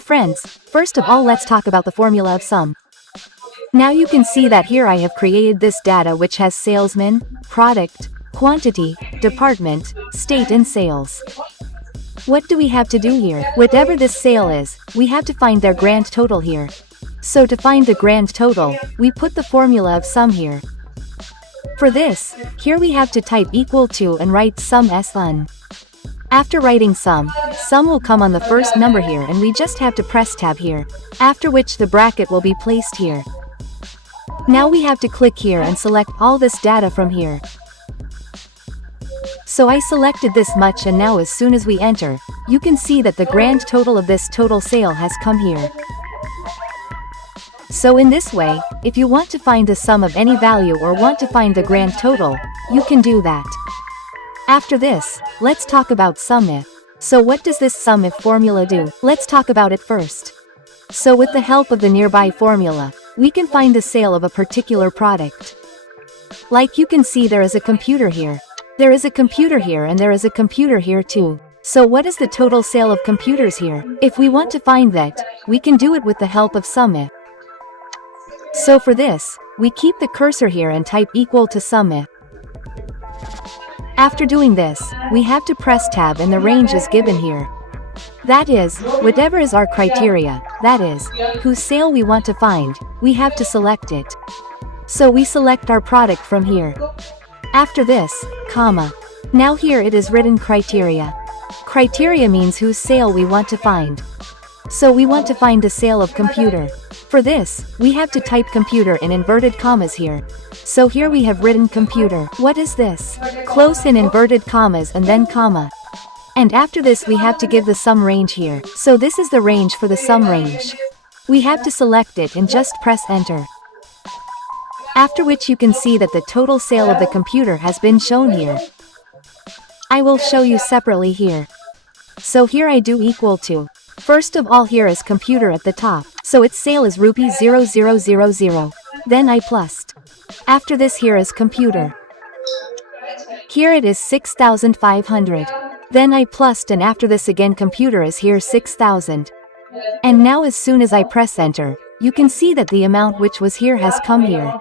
Friends, first of all let's talk about the formula of sum. Now you can see that here I have created this data which has salesman, product, quantity, department, state and sales. What do we have to do here? Whatever this sale is, we have to find their grand total here. So to find the grand total, we put the formula of sum here. For this, here we have to type equal to and write sum as un. After writing sum will come on the first number here and we just have to press tab here, after which the bracket will be placed here. Now we have to click here and select all this data from here. So I selected this much and now as soon as we enter, you can see that the grand total of this total sale has come here. So in this way, if you want to find the sum of any value or want to find the grand total, you can do that. After this, let's talk about SUMIF. So what does this SUMIF formula do? Let's talk about it first. So with the help of the nearby formula, we can find the sale of a particular product. Like you can see there is a computer here. There is a computer here and there is a computer here too. So what is the total sale of computers here? If we want to find that, we can do it with the help of SUMIF. So for this, we keep the cursor here and type equal to SUMIF. After doing this, we have to press tab and the range is given here. That is, whatever is our criteria, that is, whose sale we want to find, we have to select it. So we select our product from here. After this, comma. Now here it is written criteria. Criteria means whose sale we want to find. So we want to find the sale of computer. For this, we have to type computer in inverted commas here. So here we have written computer. What is this? Close in inverted commas and then comma. And after this we have to give the sum range here. So this is the range for the sum range. We have to select it and just press enter. After which you can see that the total sale of the computer has been shown here. I will show you separately here. So here I do equal to. First of all here is computer at the top, so its sale is rupee 0000. Then I plussed. After this here is computer. Here it is 6,500. Then I plussed and after this again computer is here 6,000. And now as soon as I press enter, you can see that the amount which was here has come here.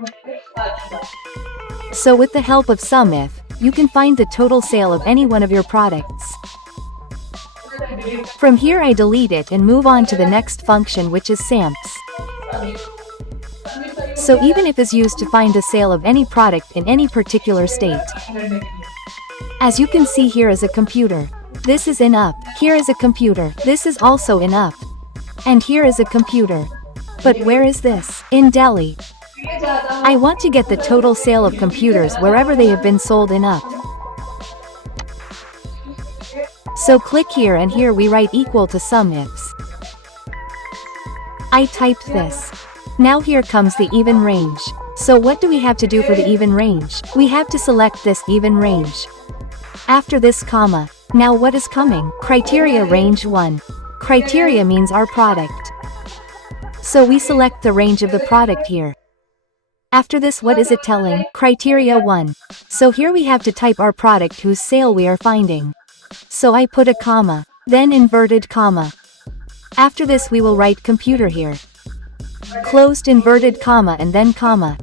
So with the help of SUMIF, you can find the total sale of any one of your products. From here I delete it and move on to the next function which is SAMPS. So even if is used to find the sale of any product in any particular state. As you can see here is a computer. This is in up. Here is a computer. This is also in up. And here is a computer. But where is this? In Delhi. I want to get the total sale of computers wherever they have been sold in up. So click here and here we write equal to SUMIFs. I typed this. Now here comes the even range. So what do we have to do for the even range? We have to select this even range. After this comma. Now what is coming? Criteria range 1. Criteria means our product. So we select the range of the product here. After this what is it telling? Criteria 1. So here we have to type our product whose sale we are finding. So I put a comma, then inverted comma. After this we will write computer here. Closed inverted comma and then comma.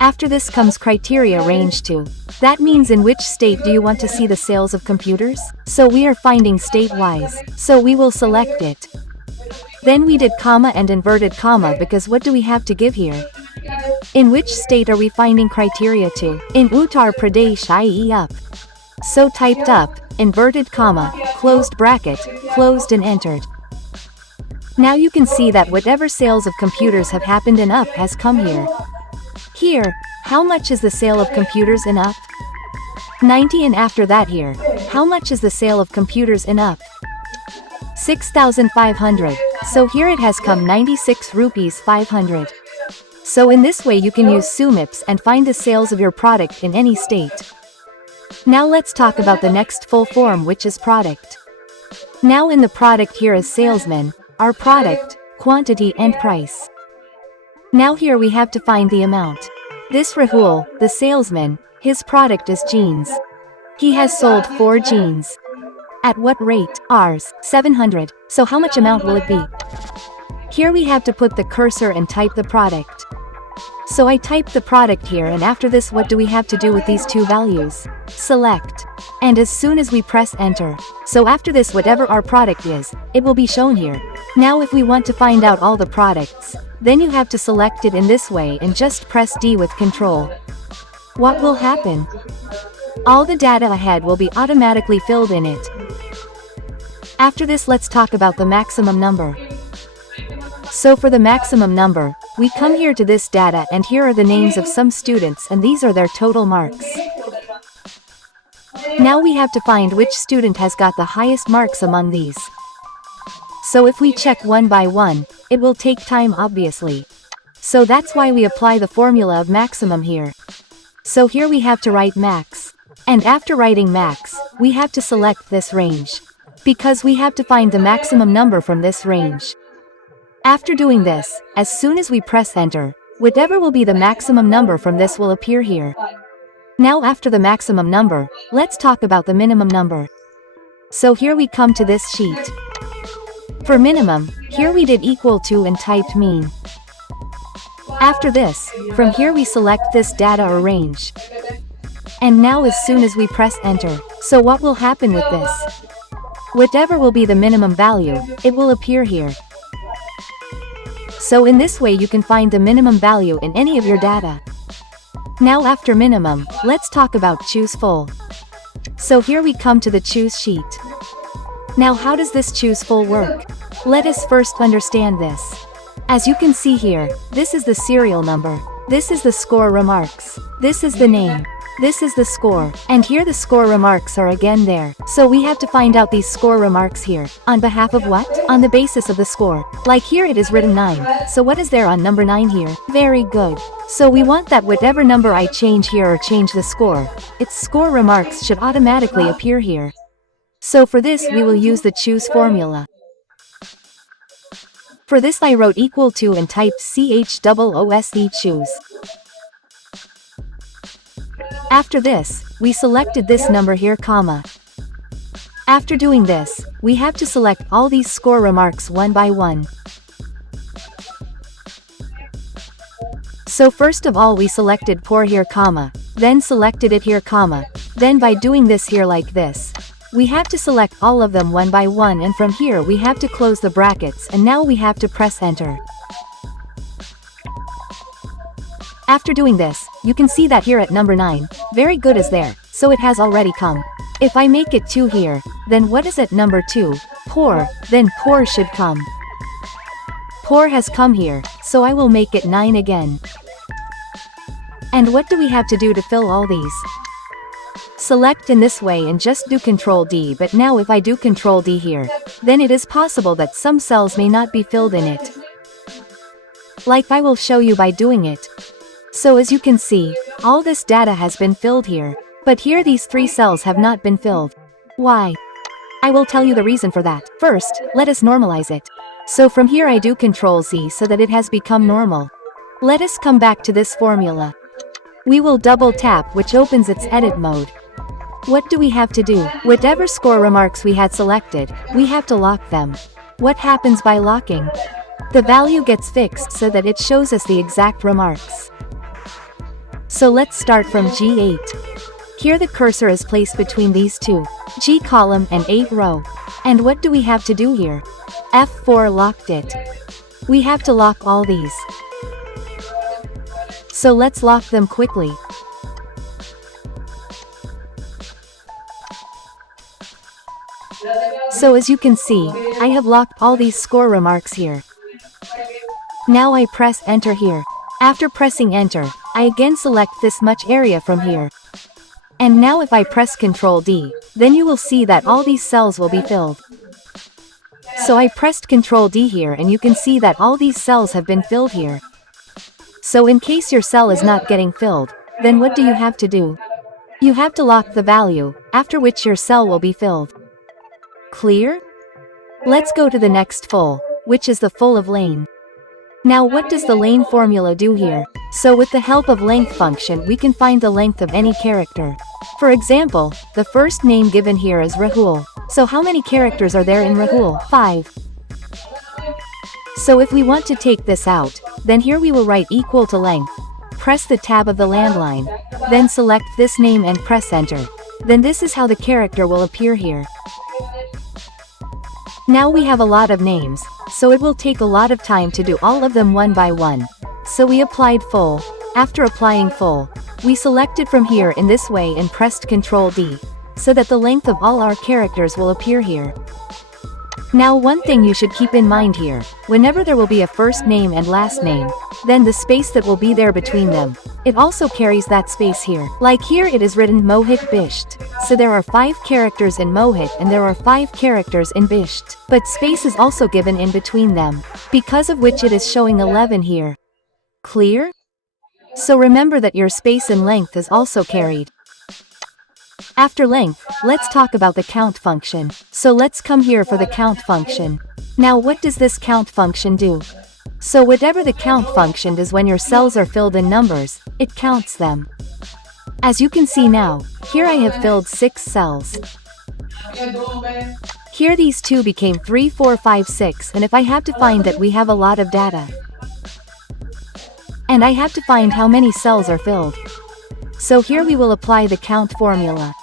After this comes criteria range 2. That means in which state do you want to see the sales of computers? So we are finding state-wise, so we will select it. Then we did comma and inverted comma because what do we have to give here? In which state are we finding criteria to? In Uttar Pradesh i.e. up. So typed up, inverted comma, closed bracket, closed and entered. Now you can see that whatever sales of computers have happened in up has come here. Here, how much is the sale of computers in up? 90 and after that here, how much is the sale of computers in up? 6,500, so here it has come 96 rupees 500. So in this way you can use SUMIFs and find the sales of your product in any state. Now let's talk about the next full form which is product. Now in the product here is salesman, our product, quantity and price. Now here we have to find the amount. This Rahul, the salesman, his product is jeans. He has sold 4 jeans. At what rate? Rs. 700. So how much amount will it be? Here we have to put the cursor and type the product. So I type the product here, and after this what do we have to do with these two values? Select. And as soon as we press enter, so after this whatever our product is, it will be shown here. Now if we want to find out all the products, then you have to select it in this way and just press D with Control. What will happen? All the data ahead will be automatically filled in it. After this let's talk about the maximum number. So for the maximum number, we come here to this data, and here are the names of some students and these are their total marks. Now we have to find which student has got the highest marks among these. So if we check one by one, it will take time obviously. So that's why we apply the formula of maximum here. So here we have to write max. And after writing max, we have to select this range. Because we have to find the maximum number from this range. After doing this, as soon as we press enter, whatever will be the maximum number from this will appear here. Now after the maximum number, let's talk about the minimum number. So here we come to this sheet. For minimum, here we did equal to and typed mean. After this, from here we select this data or range. And now as soon as we press enter, so what will happen with this? Whatever will be the minimum value, it will appear here. So in this way you can find the minimum value in any of your data. Now after minimum, let's talk about choose full. So here we come to the choose sheet. Now how does this choose full work? Let us first understand this. As you can see here, this is the serial number, this is the score remarks, this is the name, this is the score, and here the score remarks are again there. So we have to find out these score remarks here. On behalf of what? On the basis of the score. Like here it is written 9. So what is there on number 9 here? Very good. So we want that whatever number I change here or change the score, its score remarks should automatically appear here. So for this we will use the choose formula. For this I wrote equal to and typed CHOOSE choose. After this, we selected this number here, comma. After doing this, we have to select all these score remarks one by one. So first of all we selected poor here, comma, then selected it here, comma, then by doing this here like this, we have to select all of them one by one, and from here we have to close the brackets, and now we have to press enter. After doing this, you can see that here at number 9, very good is there, so it has already come. If I make it 2 here, then what is at number 2? Poor, then poor should come. Poor has come here, so I will make it 9 again. And what do we have to do to fill all these? Select in this way and just do Ctrl D, but now if I do Ctrl D here, then it is possible that some cells may not be filled in it. Like I will show you by doing it. So as you can see, all this data has been filled here, but here these 3 cells have not been filled. Why? I will tell you the reason for that. First, let us normalize it. So from here I do Ctrl Z so that it has become normal. Let us come back to this formula. We will double tap, which opens its edit mode. What do we have to do? Whatever score remarks we had selected, we have to lock them. What happens by locking? The value gets fixed so that it shows us the exact remarks. So let's start from G8. Here the cursor is placed between these two, G column and 8 row. And what do we have to do here? F4 locked it. We have to lock all these. So let's lock them quickly. So as you can see, I have locked all these score remarks here. Now I press enter here. After pressing enter, I again select this much area from here. And now if I press Ctrl D, then you will see that all these cells will be filled. So I pressed Ctrl D here and you can see that all these cells have been filled here. So in case your cell is not getting filled, then what do you have to do? You have to lock the value, after which your cell will be filled. Clear? Let's go to the next full, which is the full of lane. Now what does the lane formula do here? So with the help of length function we can find the length of any character. For example, the first name given here is Rahul. So how many characters are there in Rahul? 5. So if we want to take this out, then here we will write equal to length. Press the tab of the landline. Then select this name and press enter. Then this is how the character will appear here. Now we have a lot of names, so it will take a lot of time to do all of them one by one. So we applied full. After applying full, we selected from here in this way and pressed Ctrl D, so that the length of all our characters will appear here. Now one thing you should keep in mind here, whenever there will be a first name and last name, then the space that will be there between them, it also carries that space here. Like here it is written Mohit Bisht, so there are 5 characters in Mohit and there are 5 characters in Bisht, but space is also given in between them, because of which it is showing 11 here. Clear? So remember that your space and length is also carried. After length, let's talk about the count function. So let's come here for the count function. Now what does this count function do? So whatever the count function does when your cells are filled in numbers, it counts them. As you can see now, here I have filled 6 cells. Here these 2 became 3, 4, 5, 6, and if I have to find that we have a lot of data. And I have to find how many cells are filled. So here we will apply the count formula.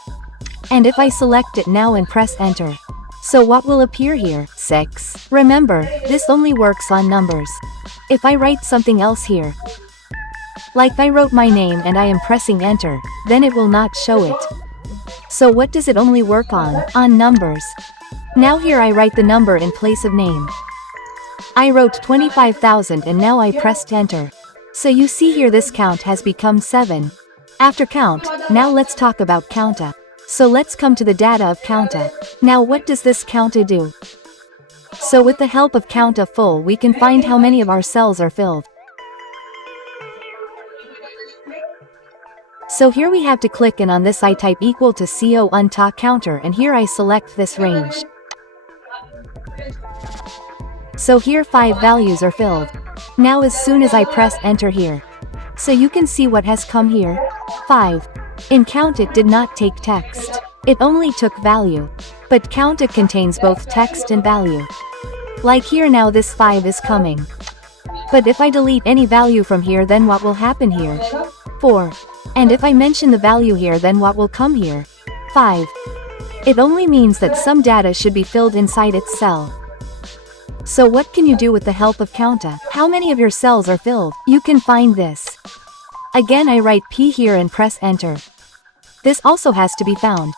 And if I select it now and press enter. So what will appear here? 6. Remember, this only works on numbers. If I write something else here, like I wrote my name and I am pressing enter, then it will not show it. So what does it only work on? On numbers. Now here I write the number in place of name. I wrote 25,000 and now I pressed enter. So you see here this count has become 7. After count, now let's talk about counta. So let's come to the data of counta. Now what does this counta do? So with the help of counta full we can find how many of our cells are filled. So here we have to click and on this I type equal to COUNTA counter and here I select this range. So here 5 values are filled. Now as soon as I press enter here, so you can see what has come here. 5. In count it did not take text. It only took value. But count it contains both text and value. Like here now this 5 is coming. But if I delete any value from here then what will happen here? 4. And if I mention the value here then what will come here? 5. It only means that some data should be filled inside its cell. So what can you do with the help of counta? How many of your cells are filled? You can find this. Again I write P here and press enter. This also has to be found.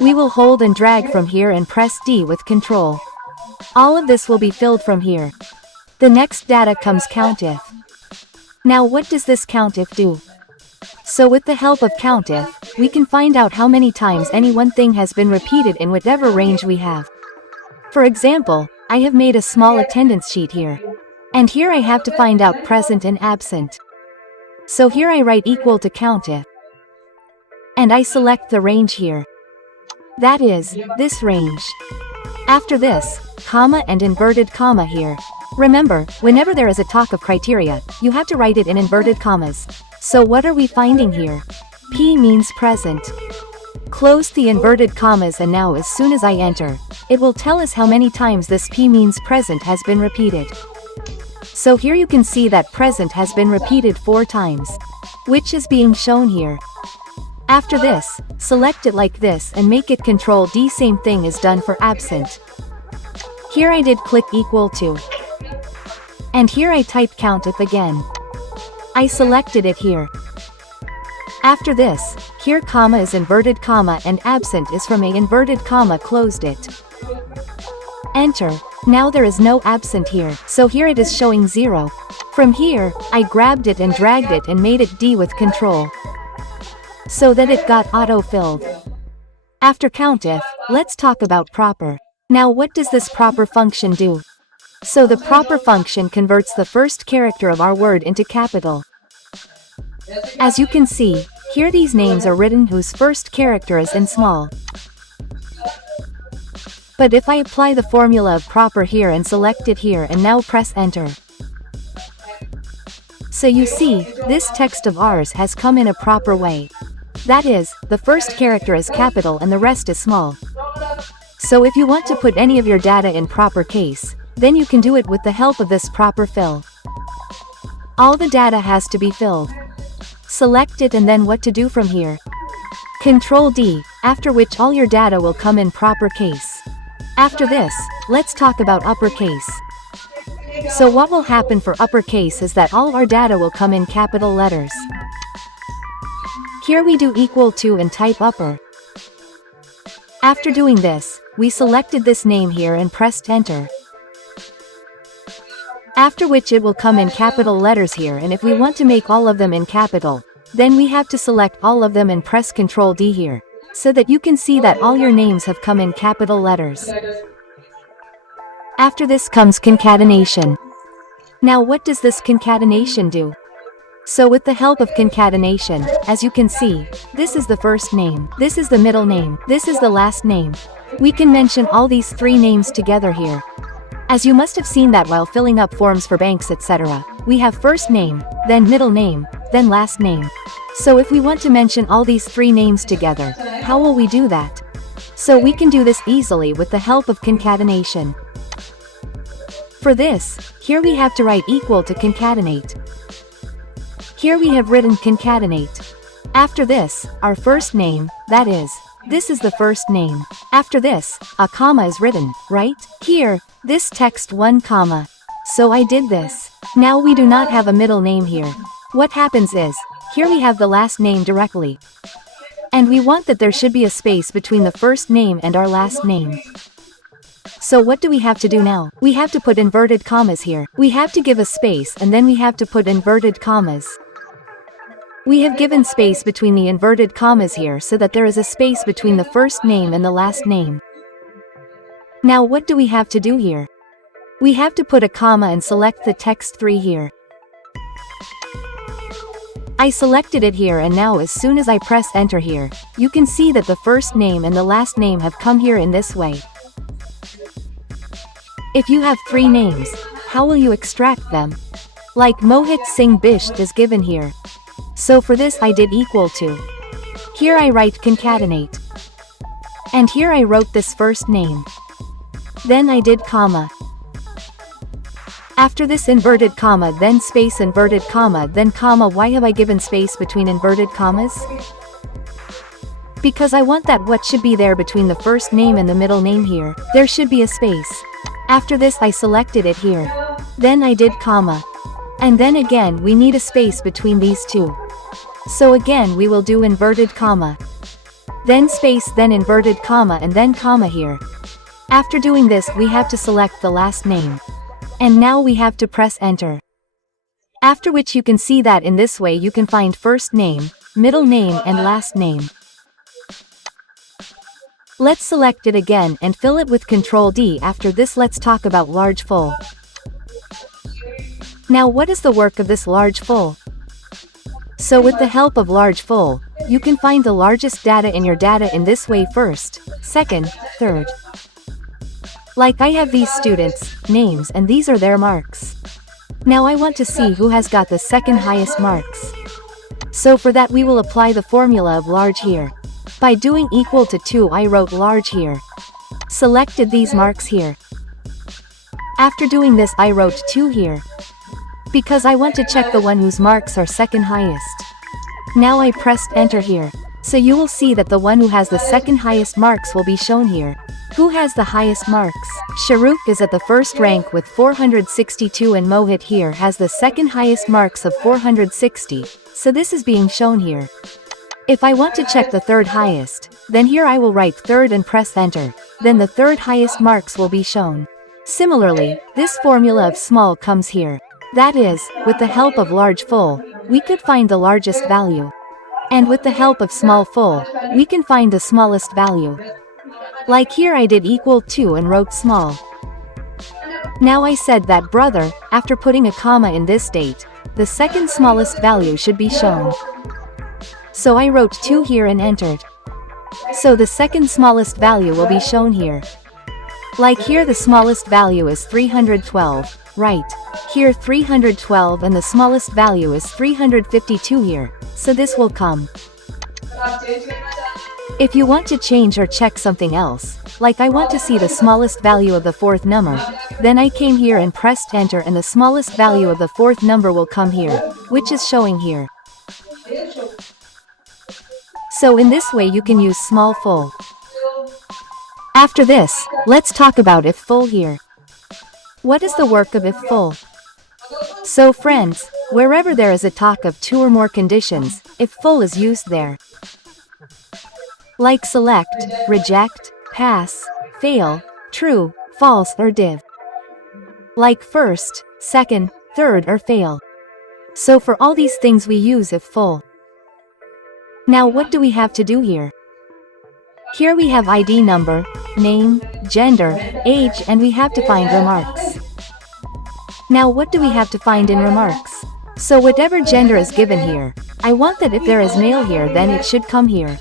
We will hold and drag from here and press D with Control. All of this will be filled from here. The next data comes COUNTIF. Now what does this COUNTIF do? So with the help of COUNTIF, we can find out how many times any one thing has been repeated in whatever range we have. For example, I have made a small attendance sheet here. And here I have to find out present and absent. So here I write equal to COUNTIF. And I select the range here. That is, this range. After this, comma and inverted comma here. Remember, whenever there is a talk of criteria, you have to write it in inverted commas. So what are we finding here? P means present. Close the inverted commas and now as soon as I enter, it will tell us how many times this P means present has been repeated. So here you can see that present has been repeated 4 times, which is being shown here. After this, select it like this and make it Ctrl D. Same thing is done for absent. Here I did click equal to. And here I type COUNTIF again. I selected it here. After this, here comma is inverted comma and absent is from a inverted comma closed it. Enter. Now there is no absent here, so here it is showing 0. From here, I grabbed it and dragged it and made it D with Control, so that it got auto-filled. After COUNTIF, let's talk about proper. Now what does this proper function do? So the proper function converts the first character of our word into capital. As you can see, here these names are written whose first character is in small. But if I apply the formula of proper here and select it here and now press enter. So you see, this text of ours has come in a proper way. That is, the first character is capital and the rest is small. So if you want to put any of your data in proper case, then you can do it with the help of this proper fill. All the data has to be filled. Select it and then what to do from here. Control D, after which all your data will come in proper case. After this, let's talk about uppercase. So what will happen for uppercase is that all our data will come in capital letters. Here we do equal to and type upper. After doing this, we selected this name here and pressed enter. After which it will come in capital letters here, and if we want to make all of them in capital, then we have to select all of them and press Ctrl D here, so that you can see that all your names have come in capital letters. After this comes concatenation. Now what does this concatenation do? So with the help of concatenation, as you can see, this is the first name, this is the middle name, this is the last name. We can mention all these three names together here. As you must have seen that while filling up forms for banks etc., we have first name, then middle name, then last name. So if we want to mention all these three names together, how will we do that? So we can do this easily with the help of concatenation. For this, here we have to write equal to concatenate. Here we have written concatenate. After this, our first name, that is, this is the first name. After this, a comma is written, right? Here, this text 1 comma. So I did this. Now we do not have a middle name here. What happens is, here we have the last name directly. And we want that there should be a space between the first name and our last name. So what do we have to do now? We have to put inverted commas here. We have to give a space and then we have to put inverted commas. We have given space between the inverted commas here so that there is a space between the first name and the last name. Now what do we have to do here? We have to put a comma and select the text 3 here. I selected it here, and now as soon as I press enter here, you can see that the first name and the last name have come here in this way. If you have 3 names, how will you extract them? Like Mohit Singh Bisht is given here. So for this I did equal to. Here I write concatenate. And here I wrote this first name. Then I did comma. After this inverted comma, then space inverted comma, then comma. Why have I given space between inverted commas? Because I want that what should be there between the first name and the middle name here, there should be a space. After this I selected it here. Then I did comma. And then again we need a space between these two. So again we will do inverted comma. Then space, then inverted comma, and then comma here. After doing this we have to select the last name. And now we have to press enter. After which you can see that in this way you can find first name, middle name and last name. Let's select it again and fill it with Ctrl D. After this let's talk about large full. Now what is the work of this large full? So with the help of large full, you can find the largest data in your data in this way: first, second, third. Like I have these students' names and these are their marks. Now I want to see who has got the second highest marks. So for that we will apply the formula of large here. By doing equal to 2 I wrote large here. Selected these marks here. After doing this I wrote 2 here. Because I want to check the one whose marks are second highest. Now I pressed enter here. So you will see that the one who has the second highest marks will be shown here. Who has the highest marks? Shahrukh is at the first rank with 462 and Mohit here has the second highest marks of 460. So this is being shown here. If I want to check the third highest, then here I will write third and press enter. Then the third highest marks will be shown. Similarly, this formula of small comes here. That is, with the help of large full, we could find the largest value. And with the help of small full, we can find the smallest value. Like here I did equal to and wrote small. Now I said that brother, after putting a comma in this date, the second smallest value should be shown. So I wrote 2 here and entered. So the second smallest value will be shown here. Like here the smallest value is 312, right? Here 312 and the smallest value is 352 here, so this will come. If you want to change or check something else, like I want to see the smallest value of the fourth number, then I came here and pressed enter and the smallest value of the fourth number will come here, which is showing here. So in this way you can use small full. After this, let's talk about if full here. What is the work of if full? So friends, wherever there is a talk of two or more conditions, if full is used there. Like select, reject, pass, fail, true, false or div. Like first, second, third or fail. So for all these things we use if full. Now what do we have to do here? Here we have ID number, name, gender, age and we have to find remarks. Now what do we have to find in remarks? So whatever gender is given here, I want that if there is male here then it should come here.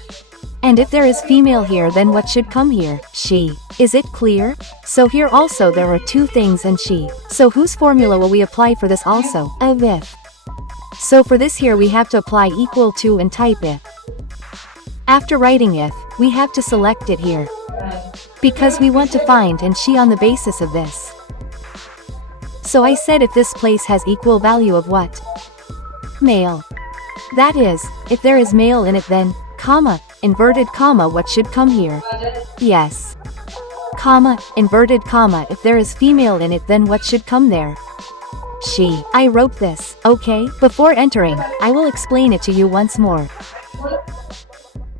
And if there is female here then what should come here? She. Is it clear? So here also there are two things and she. So whose formula will we apply for this also? Of if. So for this here we have to apply equal to and type if. After writing if, we have to select it here. Because we want to find and she on the basis of this. So I said if this place has equal value of what? Male. That is, if there is male in it then, comma, inverted comma what should come here? Yes. Comma, inverted comma if there is female in it then what should come there? She. I wrote this, okay? Before entering, I will explain it to you once more.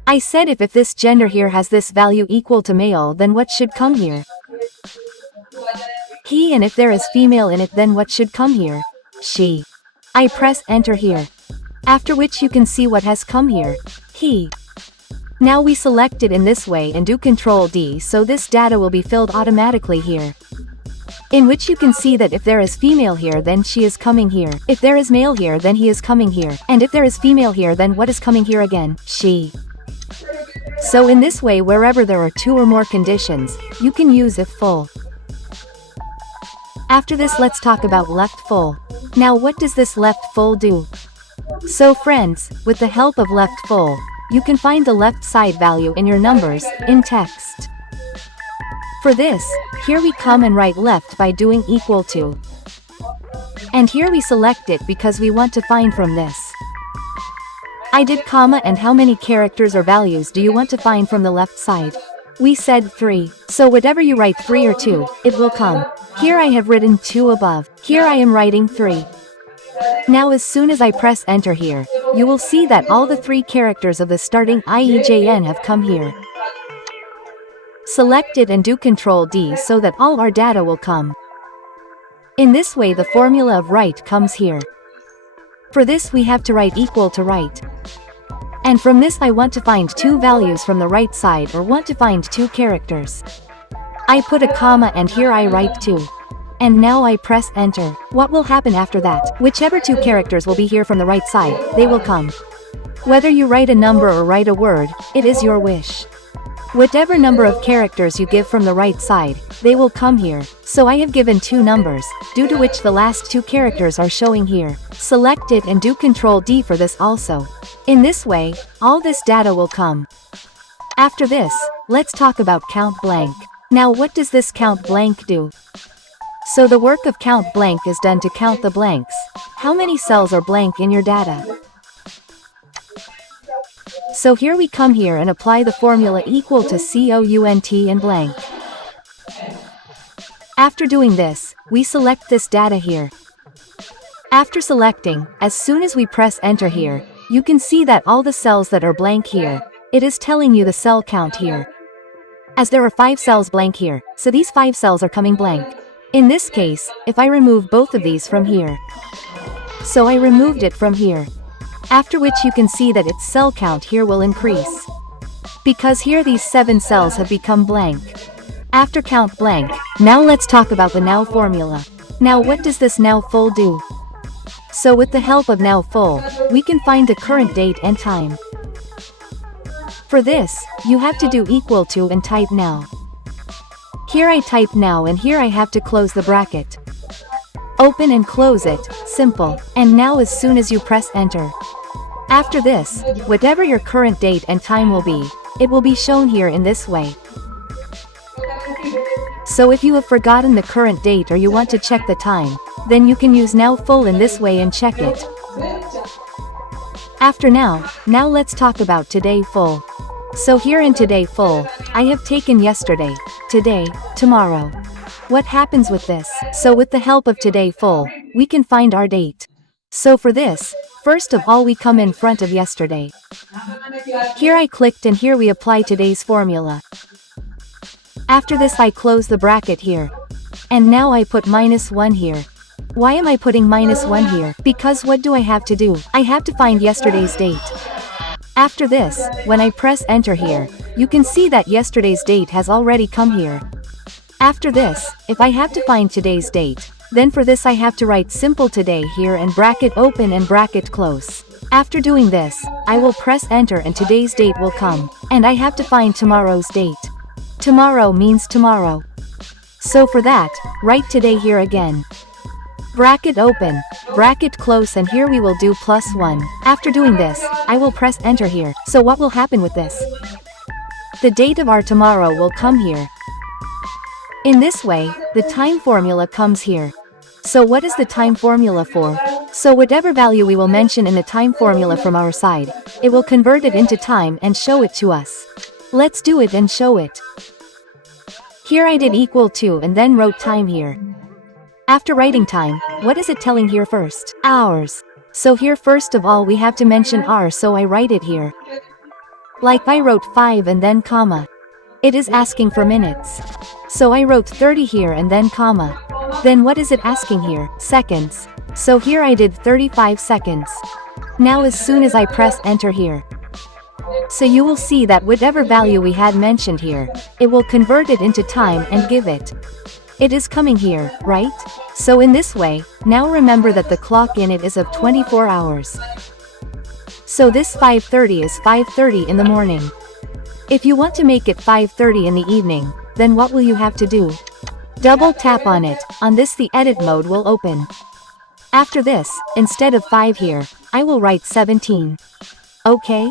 I said if this gender here has this value equal to male then what should come here? He and if there is female in it then what should come here? She. I press enter here. After which you can see what has come here. He. Now we select it in this way and do Ctrl D so this data will be filled automatically here. In which you can see that if there is female here then she is coming here. If there is male here then he is coming here. And if there is female here then what is coming here again? She. So in this way wherever there are two or more conditions, you can use if full. After this let's talk about left full. Now what does this left full do? So friends, with the help of left full, you can find the left side value in your numbers, in text. For this, here we come and write left by doing equal to. And here we select it because we want to find from this. I did comma and how many characters or values do you want to find from the left side? We said 3, so whatever you write 3 or 2, it will come. Here I have written 2 above, here I am writing 3. Now as soon as I press enter here, you will see that all the 3 characters of the starting IEJN have come here. Select it and do Ctrl D so that all our data will come. In this way the formula of right comes here. For this we have to write equal to right. And from this I want to find 2 values from the right side or want to find 2 characters. I put a comma and here I write 2. And now I press enter. What will happen after that? Whichever 2 characters will be here from the right side, they will come. Whether you write a number or write a word, it is your wish. Whatever number of characters you give from the right side, they will come here. So I have given 2 numbers, due to which the last 2 characters are showing here. Select it and do Ctrl D for this also. In this way, all this data will come. After this, let's talk about count blank. Now what does this count blank do? So the work of count blank is done to count the blanks. How many cells are blank in your data? So here we come here and apply the formula equal to count and blank. After doing this, we select this data here. After selecting, as soon as we press enter here, you can see that all the cells that are blank here, it is telling you the cell count here. As there are 5 cells blank here, so these 5 cells are coming blank. In this case, if I remove both of these from here. So I removed it from here. After which you can see that its cell count here will increase. Because here these 7 cells have become blank. After count blank, now let's talk about the now formula. Now what does this now full do? So with the help of now full, we can find the current date and time. For this, you have to do equal to and type now. Here I type now and here I have to close the bracket. Open and close it, simple, and now as soon as you press enter. After this, whatever your current date and time will be, it will be shown here in this way. So if you have forgotten the current date or you want to check the time, then you can use now full in this way and check it. After now let's talk about today full. So here in today full, I have taken yesterday, today, tomorrow. What happens with this? So with the help of today full, we can find our date. So for this, first of all we come in front of yesterday. Here I clicked and here we apply today's formula. After this I close the bracket here. And now I put -1 here. Why am I putting -1 here? Because what do I have to do? I have to find yesterday's date. After this, when I press enter here, you can see that yesterday's date has already come here. After this, if I have to find today's date, then for this I have to write simple today here and bracket open and bracket close. After doing this, I will press enter and today's date will come, and I have to find tomorrow's date. Tomorrow means tomorrow. So for that, write today here again. Bracket open, bracket close, and here we will do +1. After doing this, I will press enter here. So what will happen with this? The date of our tomorrow will come here. In this way, the time formula comes here. So what is the time formula for? So whatever value we will mention in the time formula from our side, it will convert it into time and show it to us. Let's do it and show it. Here I did equal to and then wrote time here. After writing time, what is it telling here first? Hours. So here first of all we have to mention hours, so I write it here. Like I wrote 5 and then comma. It is asking for minutes. So I wrote 30 here and then comma. Then what is it asking here? Seconds. So here I did 35 seconds. Now as soon as I press enter here, so you will see that whatever value we had mentioned here, it will convert it into time and give it. It is coming here, right? So in this way, now remember that the clock in it is of 24 hours. So this 5:30 is 5:30 in the morning. If you want to make it 5:30 in the evening, then what will you have to do? Double tap on it. On this the edit mode will open. After this, instead of 5 here, I will write 17. Okay?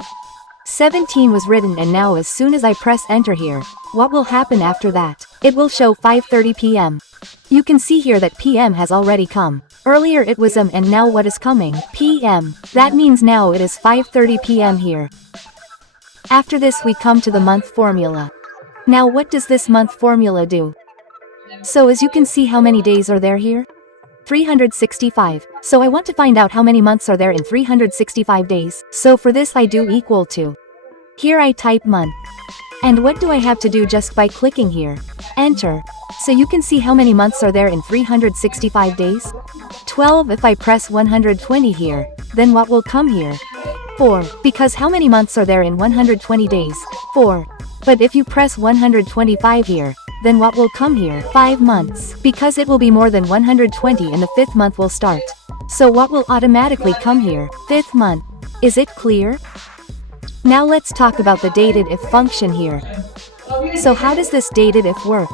17 was written, and now as soon as I press enter here, what will happen after that? It will show 5:30 p.m. You can see here that PM has already come. Earlier it was and now what is coming? PM. That means now it is 5:30 p.m. here. After this we come to the month formula. Now what does this month formula do? So as you can see, how many days are there here? 365. So I want to find out how many months are there in 365 days. So for this I do equal to. Here I type month. And what do I have to do just by clicking here? Enter. So you can see how many months are there in 365 days? 12. If I press 120 here, then what will come here? 4. Because how many months are there in 120 days? 4. But if you press 125 here, then what will come here? 5 months. Because it will be more than 120 and the 5th month will start. So what will automatically come here? 5th month. Is it clear? Now let's talk about the dated if function here. So how does this dated if work?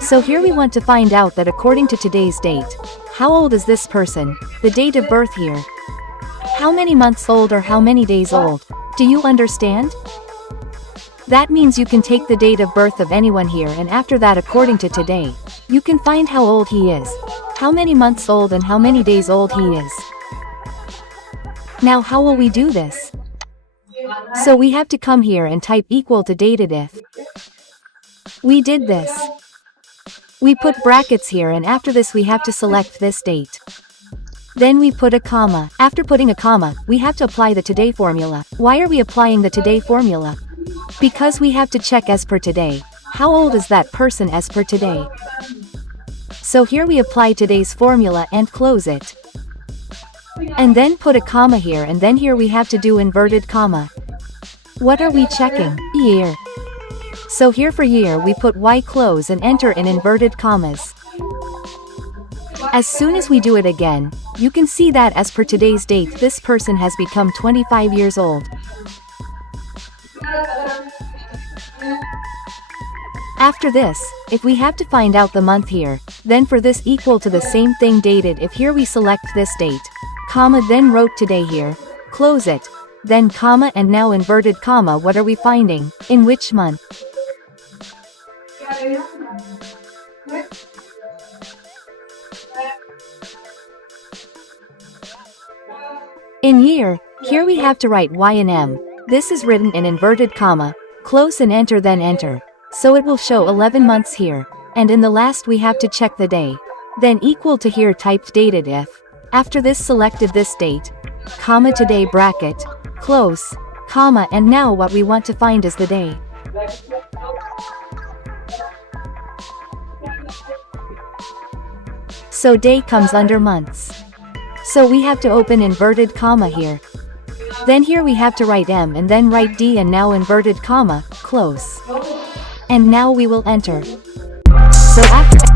So here we want to find out that according to today's date, how old is this person? The date of birth here. How many months old or how many days old? Do you understand? That means you can take the date of birth of anyone here, and after that according to today, you can find how old he is, how many months old and how many days old he is. Now how will we do this? So we have to come here and type equal to dated if. We did this. We put brackets here, and after this we have to select this date. Then we put a comma. After putting a comma, we have to apply the today formula. Why are we applying the today formula? Because we have to check as per today. How old is that person as per today? So here we apply today's formula and close it. And then put a comma here, and then here we have to do inverted comma. What are we checking? Year. So here for year we put Y close and enter in inverted commas. As soon as we do it again, you can see that as per today's date this person has become 25 years old. After this, if we have to find out the month here, then for this equal to the same thing dated if here we select this date, comma, then wrote today here, close it. then comma and now inverted comma. What are we finding? In which month? In year, here we have to write Y and M. This is written in inverted comma, close and enter then enter. So it will show 11 months here. And in the last we have to check the day. Then equal to here typed dated if. After this selected this date, comma today bracket, close, comma and now what we want to find is the day. So day comes under months. So we have to open inverted comma here. Then here we have to write M and then write D and now inverted comma, close. And now we will enter. So after